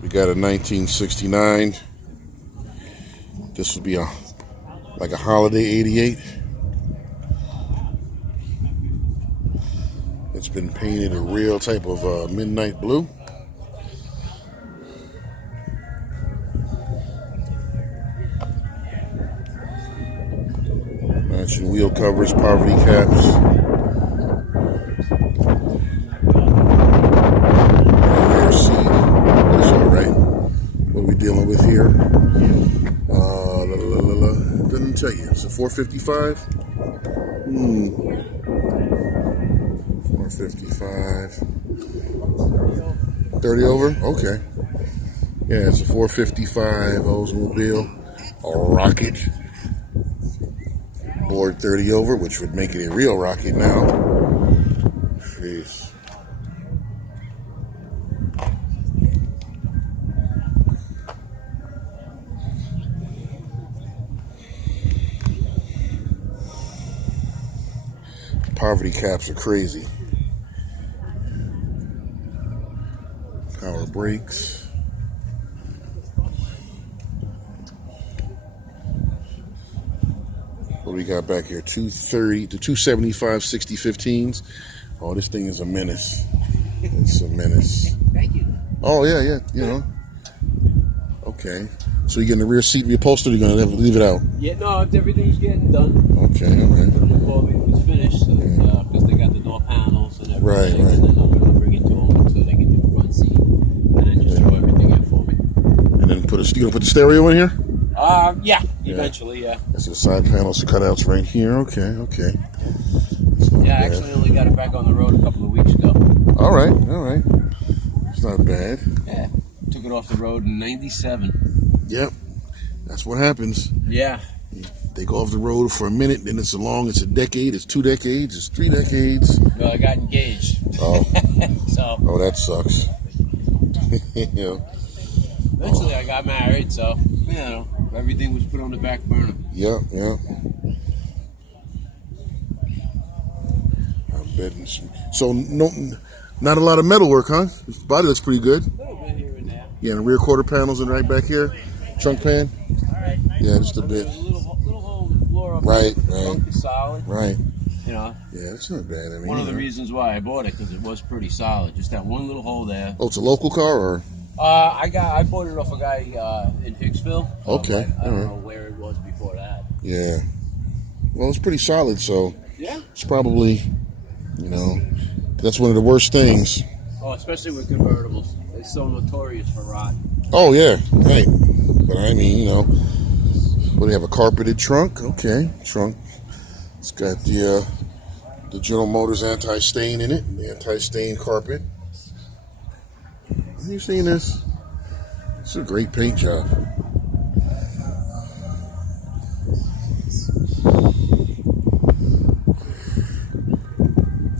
We got a 1969. This would be like a holiday 88. It's been painted a real type of midnight blue. Matching wheel covers, poverty caps. Rear seat. That's all right. What are we dealing with here? Doesn't tell you. It's a 455. 455. 30 over? Okay. Yeah, it's a 455 Oldsmobile Rocket. Board 30 over, which would make it a real rocket now. Jeez. Poverty caps are crazy. Power brakes. What do we got back here? 230 to 275 60-15s. Oh, this thing is a menace. It's a menace. Thank you. Oh, yeah, you know. Okay. So you're getting the rear seat reupholstered, you're going to leave it out? Yeah, no, everything's getting done. Okay, all right. Before it's finished, because they got the door panels and everything. Right. And then I'm going to bring it to them so they can do the front seat. And then just throw everything in for me. And then you going to put the stereo in here? Yeah, eventually, yeah. That's the side panels, the cutouts right here. Okay. Yeah, I actually only got it back on the road a couple of weeks ago. All right. It's not bad. Yeah, took it off the road in '97. Yep, that's what happens. Yeah. They go off the road for a minute, then it's a decade, it's 2 decades, it's 3 decades. Well, I got engaged. Oh. So. Oh, that sucks. Yeah. Eventually, I got married, so, everything was put on the back burner. Yeah. I bet. So, not a lot of metal work, huh? The body looks pretty good. A little bit here and there. Yeah, and the rear quarter panels and right back here. Trunk pan. All right. Yeah, just a bit. There's a little hole in the floor up Right. there. The trunk is solid. Right. Yeah, it's not bad. I mean, one of the reasons why I bought it, because it was pretty solid. Just that one little hole there. Oh, it's a local car, or? I bought it off a guy in Hicksville. Okay. I don't know where it was before that. Yeah. Well, it's pretty solid, so. Yeah. It's probably, that's one of the worst things. Oh, especially with convertibles. They're so notorious for rot. Oh, yeah. Right. But I mean, what do you have, a carpeted trunk? Okay. Trunk. It's got the General Motors anti-stain in it. The anti-stain carpet. Have you seen this? It's a great paint job.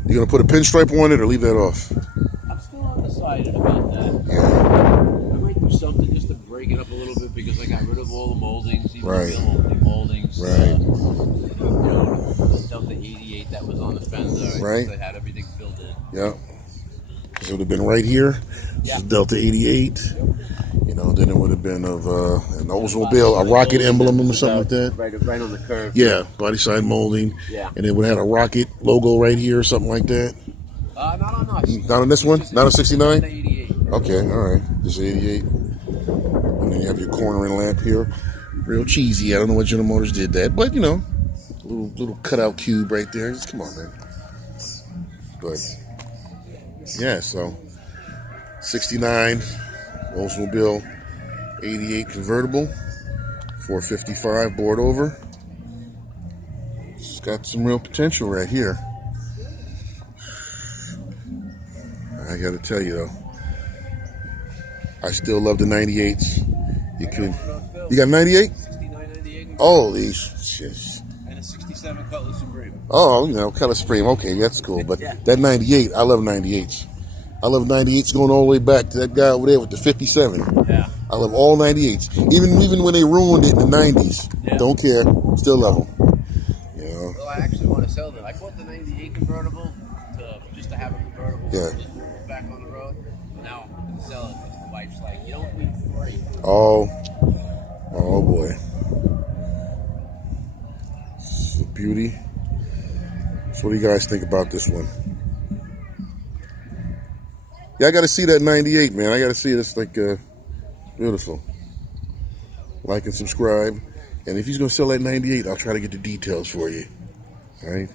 You gonna put a pinstripe on it or leave that off? I'm still undecided about that. Yeah. I might do something just to break it up a little bit because I got rid of all the moldings, even Right. the old moldings. Right. The Delta 88 that was on the fender. Right. I had everything filled in. Yeah. This would have been right here. This is Delta 88. Yep. Then it would have been of an Oldsmobile, a rocket emblem or something like that. Right on the curve. Yeah, body side molding. Yeah. And it would have had a rocket logo right here or something like that. Not on us. Not on this one? Not a 69? 88. Okay, all right. This is 88. And then you have your cornering lamp here. Real cheesy. I don't know what General Motors did that, but little cutout cube right there. Just come on, man. But yeah, so 69 Oldsmobile 88 convertible, 455 board over. It's got some real potential right here. I got to tell you though, I still love the 98s. You got 98? 69, 98. Holy shit. And a 67 Cutlass Supreme. Oh, Cutlass Supreme. Okay, that's cool. But that 98, I love 98s. I love 98s going all the way back to that guy over there with the 57. Yeah. I love all 98s. Even when they ruined it in the 90s. Yeah. Don't care. Still love them. Well, I actually want to sell them. I bought the 98 convertible just to have a convertible. Yeah. Just back on the road. Now I'm going to sell it because the wife like, you don't need 3. Oh boy. It's a beauty. So what do you guys think about this one? Yeah, I got to see that 98, man. I got to see it. It's like beautiful. Like and subscribe. And if he's going to sell that 98, I'll try to get the details for you. All right?